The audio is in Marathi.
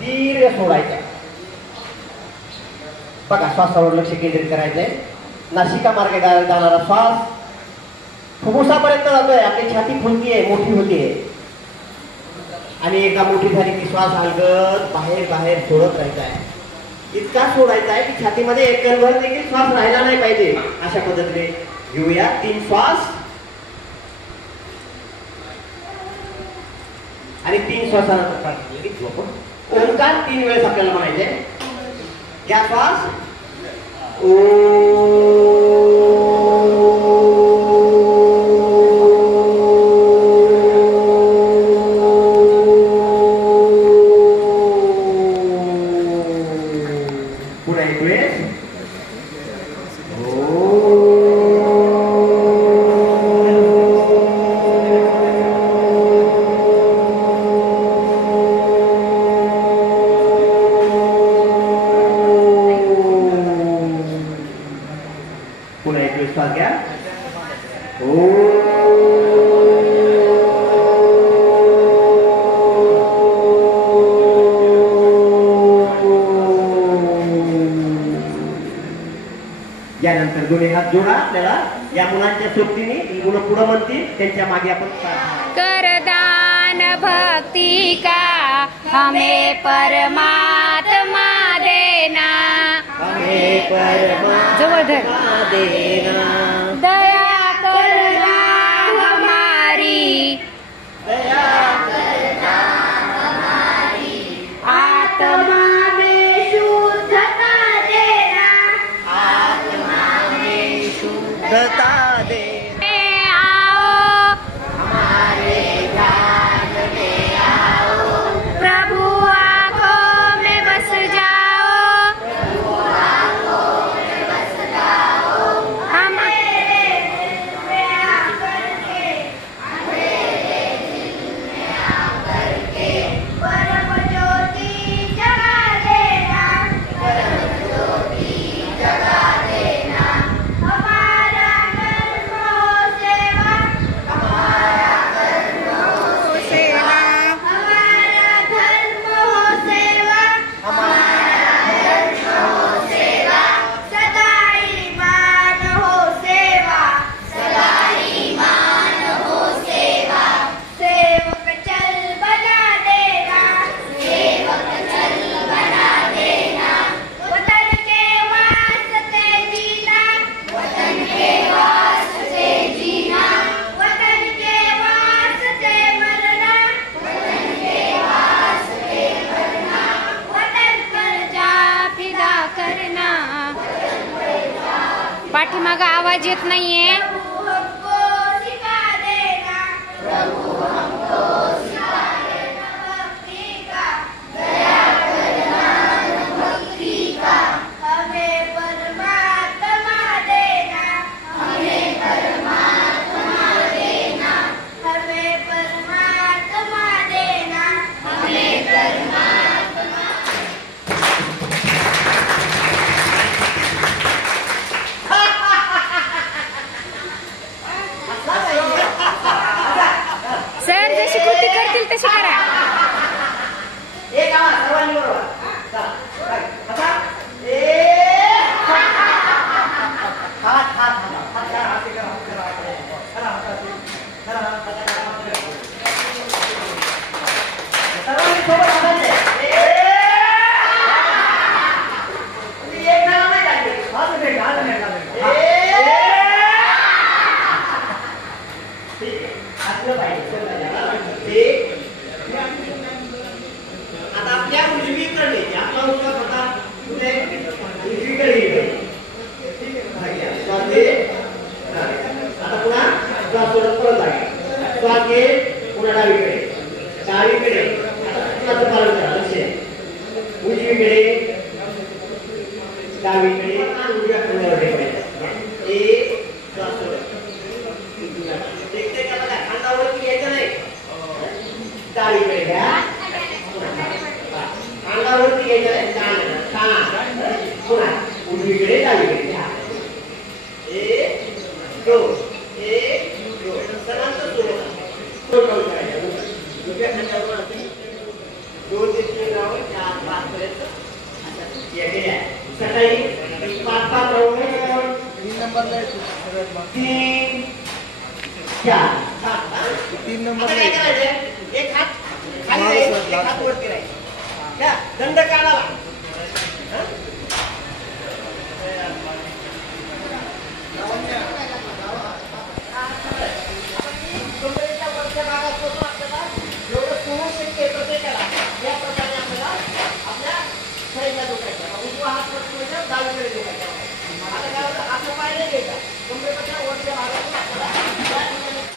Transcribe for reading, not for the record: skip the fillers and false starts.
दीर्घ सोडायचा. बघा श्वासावर लक्ष केंद्रित करायचंय. नासिका मार्गे जाणारा श्वास फुफ्फुसापर्यंत जातोय. आपली छाती फुलतीये, मोठी होतीये आणि एकदा मोठी झाली की श्वास हलगत बाहेर बाहेर सोडत राहायचा आहे. इतका सोडायचा आहे की छातीमध्ये एक कणभर देखील श्वास राहिला नाही पाहिजे. अशा पद्धतीने घेऊया 3 श्वास आणि 3 श्वासानंतर ओंकार 3 वेळेस आपल्याला म्हणायचे. घ्या श्वास. पुन्हा एक वेळेस. पुन्हा एक वेळेस श्वास घ्या. यानंतर दोन्ही हात जोडा. आपल्याला या मुलांच्या सोबतीने मुलं पुढे म्हणतील त्यांच्या मागे आपण करदान भक्ति का हमें परमात्मा देना, हमें परमात्मा देना, दया करना हमारी, दया करना हमारी, आत्मा में शुद्धता देना, आत्मा में शुद्धता देना. आओ हमारे ध्यान में आओ, प्रभु आँखों में बस जाओ, प्रभु आँखों में बस जाओ, हमारे दिल में आकर के, हमारे दिल में आकर के परम ज्योति जगा देना, परम ज्योति जगा देना. हमारा धर्म हो सेवा, हमारा धर्म हो सेवा, हमारा धर्म हो सेवा, हमारा धर्म हो सेवा, सदा ईमान हो सेवा, सदा ईमान हो सेवा. सेवक चल बना देना, सेवक चल बना देना, वतन के वास्ते जीना, वतन के वास्ते जीना, वतन के वास्ते मरना, वतन के वास्ते मरना, वतन पर जा फिदा करना. पाठीमागं आवाज येत नाहीये. प्रभु हमको सिखा देना, प्रभु हमको सिखा देना भक्ति का, दया करना भक्ति का, हमें परमात्मा देना, हमें परमात्मा देना, हमें परमात्मा देना, हमें परमात्मा. सर जशी कृती करतील तशी करा. एक आवाज सर्वांनी बरोबर. चला आता हात हात हात करा, हात करा, हात करा, करा, करा, करा. सर्वांनी सोबत हाताचे. एक नाव नाही लागले. हात भेट, हात भेट, हात भेट. ठीक आहे. असलं पाहिजे. ठीक. आता आपल्या उजवीकडे आपला उत्तर होता कुठे उजवीकडे येईल. आता पुन्हा श्वास सोडत परत आहे. श्वास घे पुन्हा डावीकडे, डावीकडे. आता पालन करा. लक्ष उजवीकडे, डावीकडे आणि उजव्या खांद्यावर. एक श्वास सोडत देखते का बघा. खांद्यावरती घ्यायचं नाही. डावीकडे घ्या, अंगावरती घ्यायचं आहे. पुन्हा उजवीकडे डावीकडे घ्या. 1 2 1 2 सर्वांचं सोडून करायचं. 2 ते 3 राऊंड 4 पाचपर्यंत या गेल्या. सकाळी 5-5 राऊंड 3 नंबरला आहे सगळ्यात मग. 3 4 7 हा? 3 आता नंबरला काय आहे. करायचं? एक हात खाली राहील, एक हात वरती राहील. घ्या, दंड काढावा. हा?